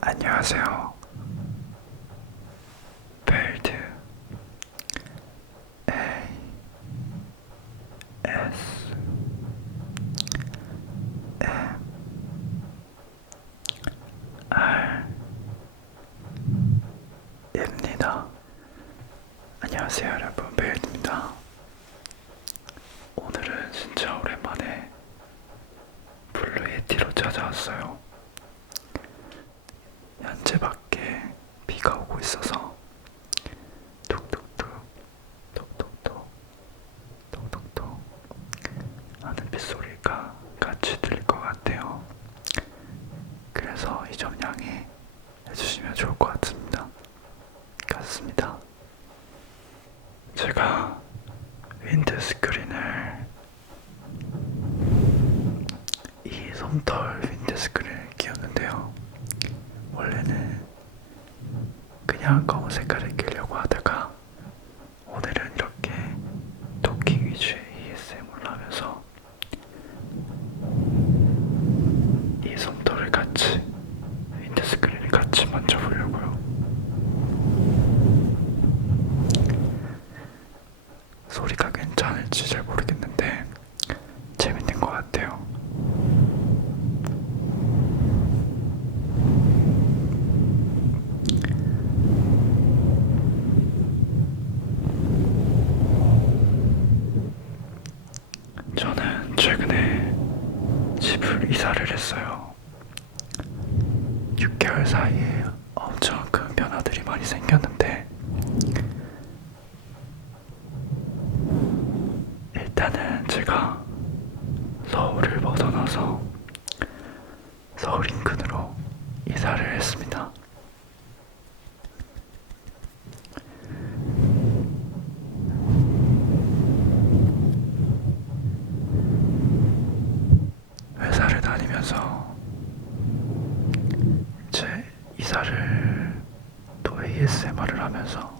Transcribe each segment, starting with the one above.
안녕하세요. 내렸어요. 현재 밖에 비가 오고 있어서 소리가 괜찮을지 잘 모르겠네. 이사를 또 ASMR을 하면서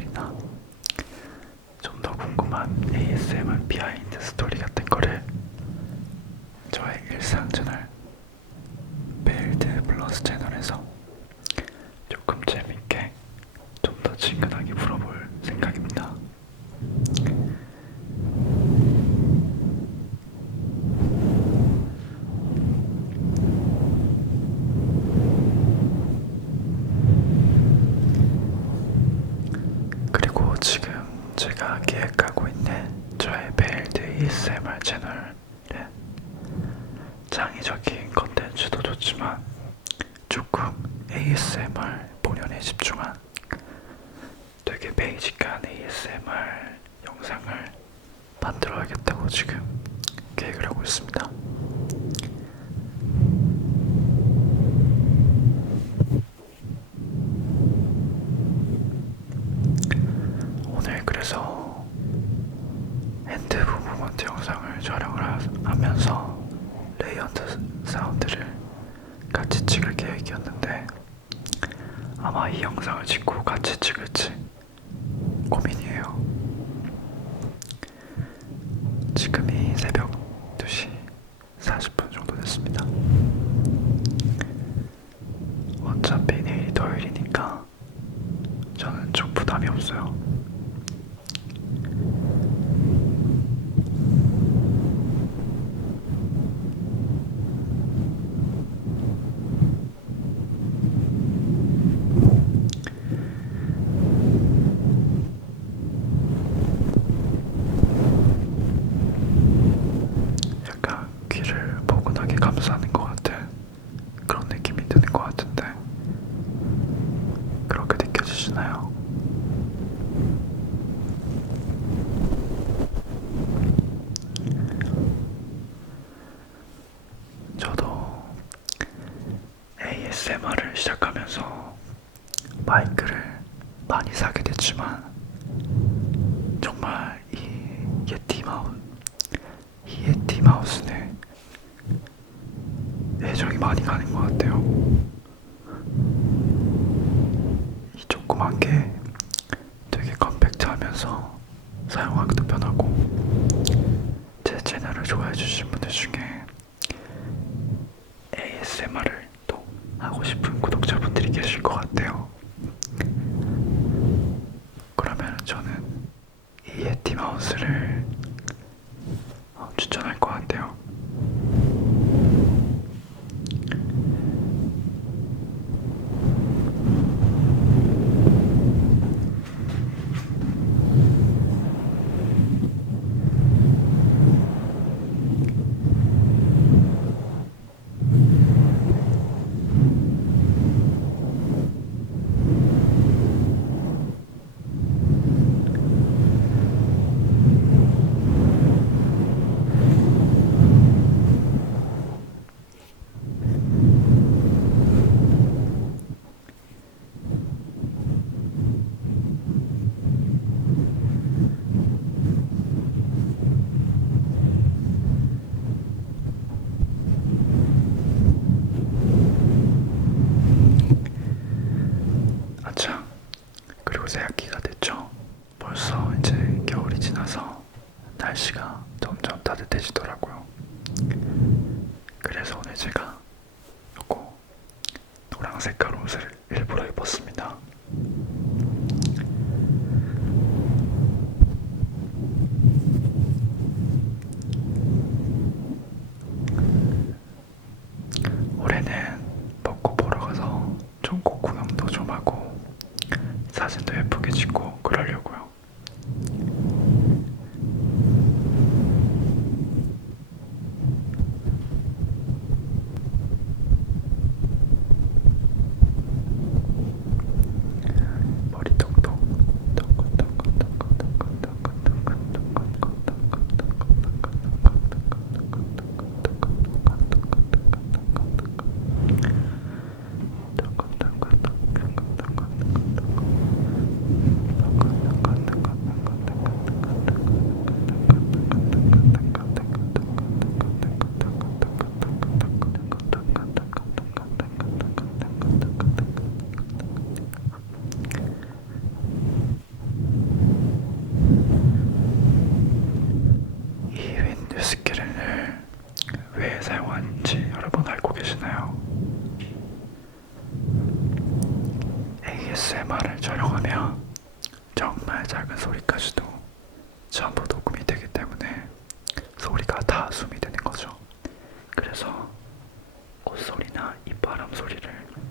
말이나 좀더 궁금한 ASMR 비하인드 스토리 같은 거를 저의 일상 채널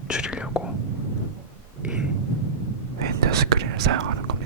줄이려고 이 윈드 스크린을 사용하는 겁니다.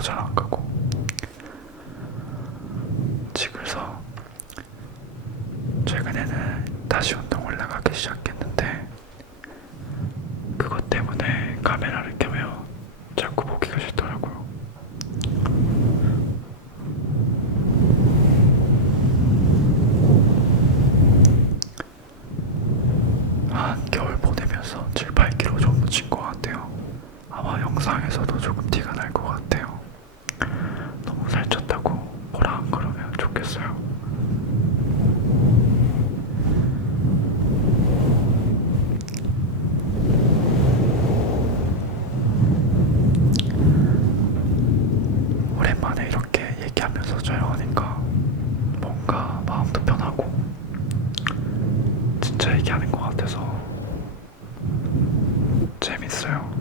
도잘 안 가고. 재밌어요.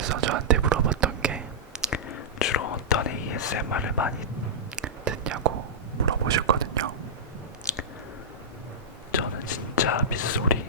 그래서 저한테 물어봤던 게 주로 어떤 ASMR을 많이 듣냐고 물어보셨거든요. 저는 진짜 빗소리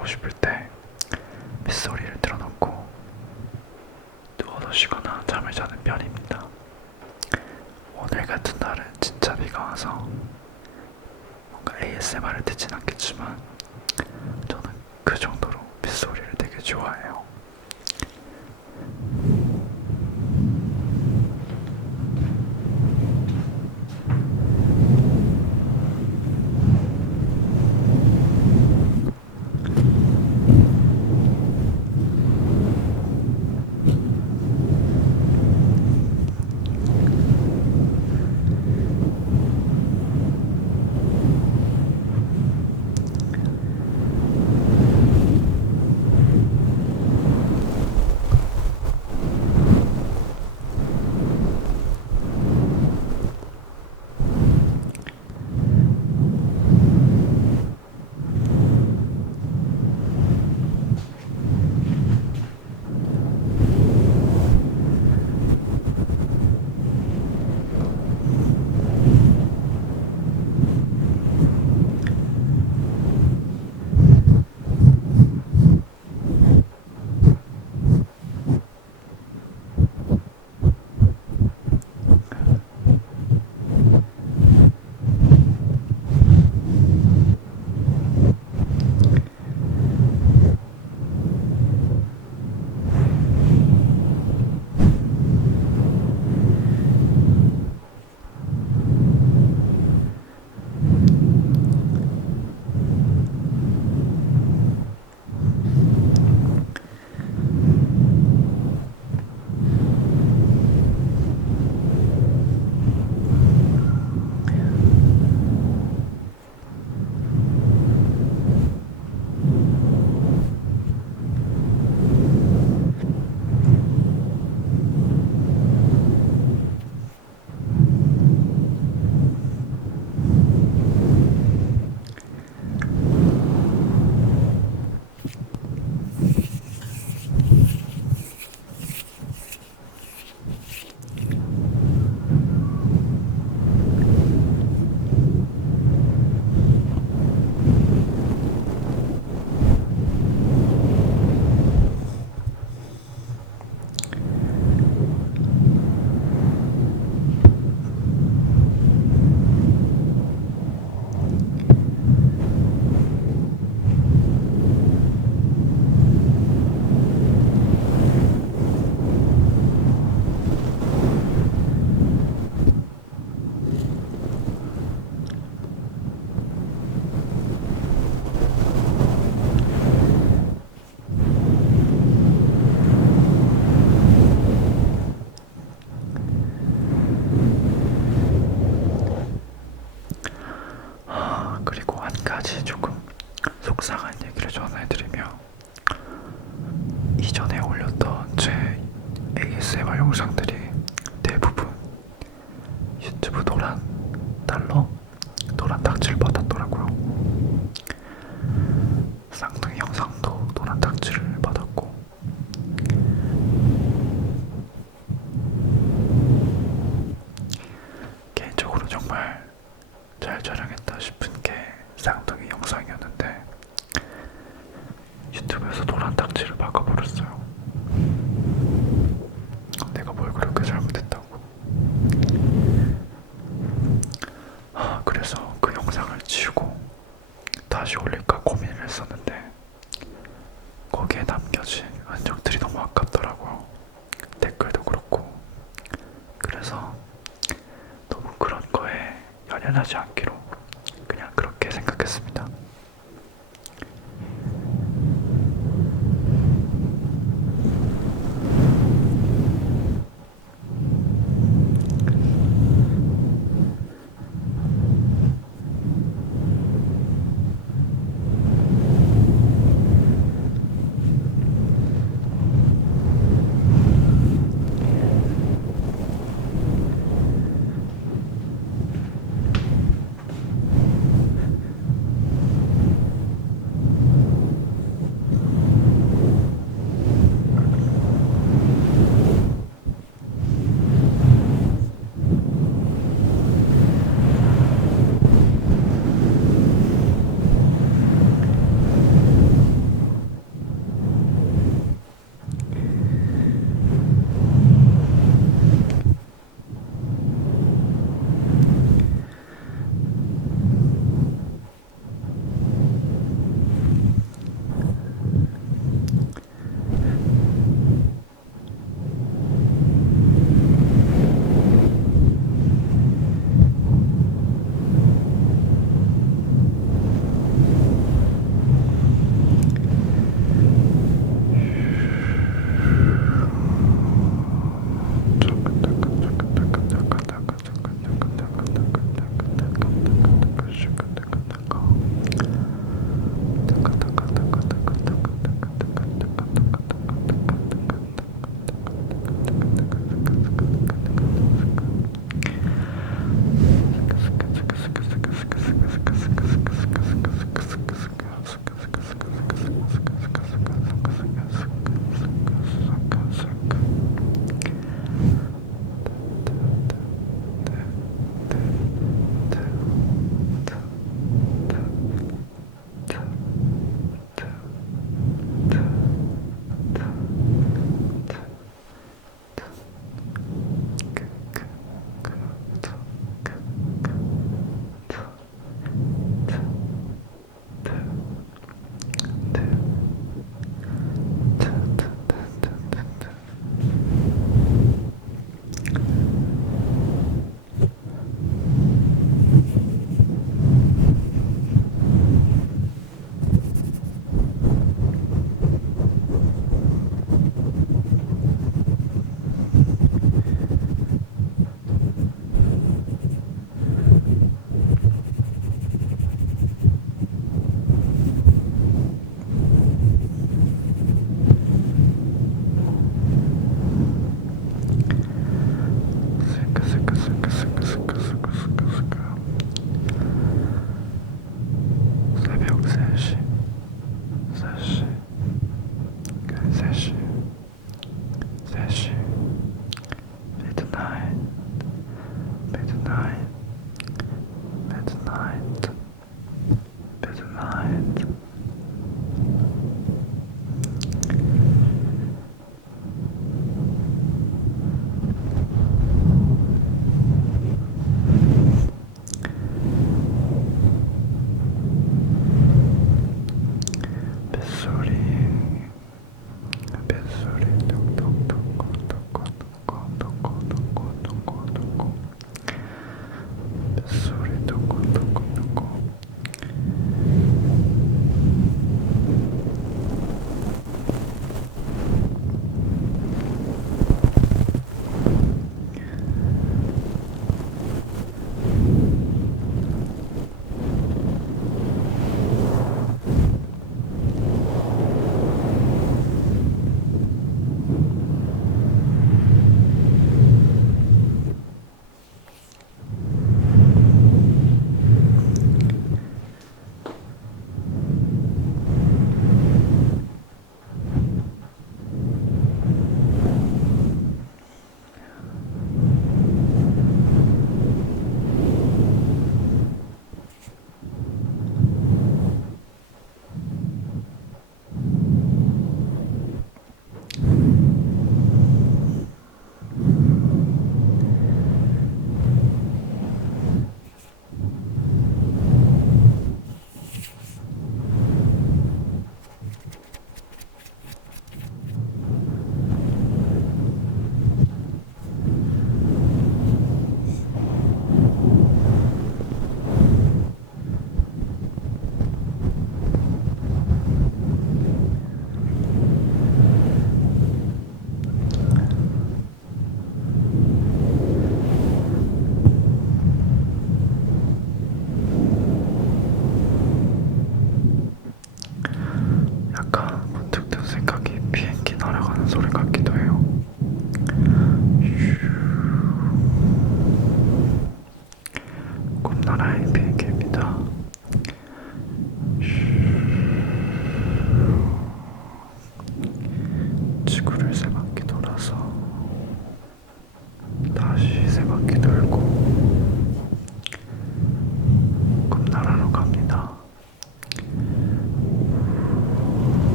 자고 싶을 때 빗소리를 틀어놓고 누워두시거나 잠을 자는 편입니다. 오늘 같은 날은 진짜 비가 와서 뭔가 ASMR을 듣진 않겠지만 저는 그 정도로 빗소리를 되게 좋아해요.